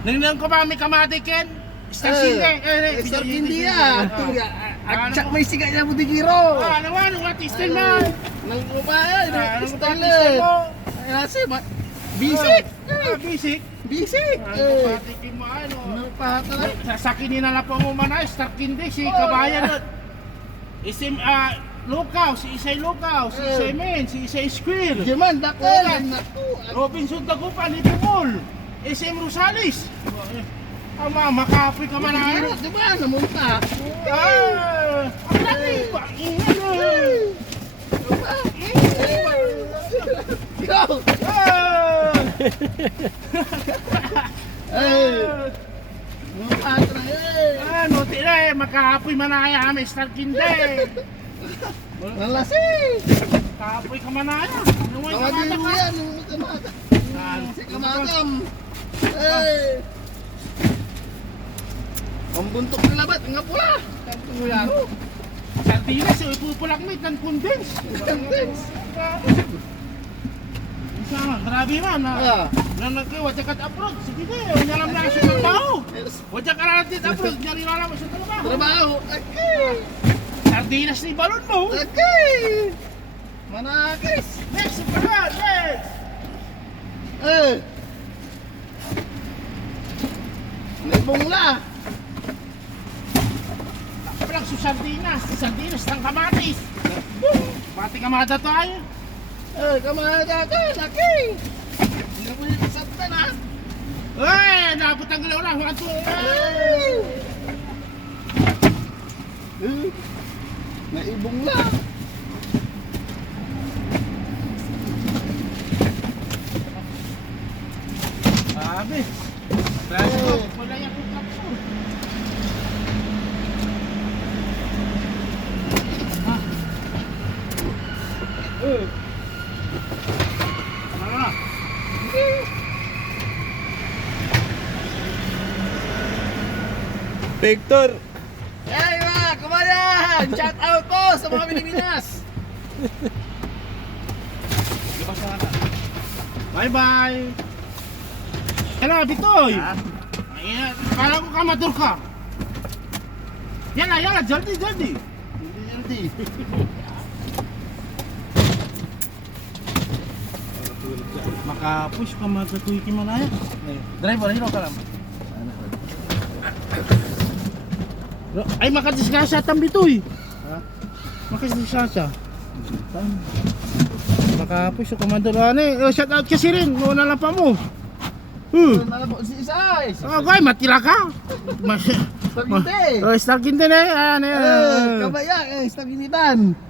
Nang ko ba may kamati ken? Star hindi ya. Acak may siga niya mo di giro. Naman, watistin man. Nang lumayan, Watistin style. mo. Nasi, bisik. Bisik. Bisik. Patikin mo ano. Napatay. Sasakinin na lang po mo man ay Star Kindi si Kabayan. Isim Lukaw, si Isay Lukaw, si Isay Men, si Isay Square. Jaman, dakol. Robinson Dagupan, ni Pumol. SM Rosales. Makapoy ka man ay. Giro, diba? Namunta. Ang laki ba? Go! Ano, tira makapoy man ay ame Star Kindi. Nalasing! Kapoy ka man ay. Kamadiro yan, si Kamadam. Ang buntok na labat, nga pula. Sardinas, ipupulak mo itan condense. Grabe man. Wajah kat approach. Sige na, nyalam na siya ng tao. Wajah ka natin approach, nyari na lang siya trabaho. Trabaho, okay. Sardinas ni balon mo. Okay. Manakis. Next, next. Naibungla. Walang su sardinas. Sardinas ng kamatis. Pati kamada tayo. Kamada ka, laki. Hindi mo yung kasabta na. Dapat ang galaw lang. Naibungla. Sabi. Grabe ko. Wala yan kung kapso. Victor! Hey mga kumayan! Shout out po sa mga Pilipinas! Bye bye. Kaya Bitoy. Ayan, kala ko kamadur ka. Yala, jaldi. Hindi. Maka-push ka magkatuwi ki manaya. Driver, hiro ka lang. Ay, makadisgrasya tam Bitoy. Makadisgrasya. Maka-push ka kamadur. Shout out kasi rin. Muna lang pa mo. Nalabot si Isay! Goy, matira ka. Staginte! Star Kindi na yan. Kabaya, staginitan!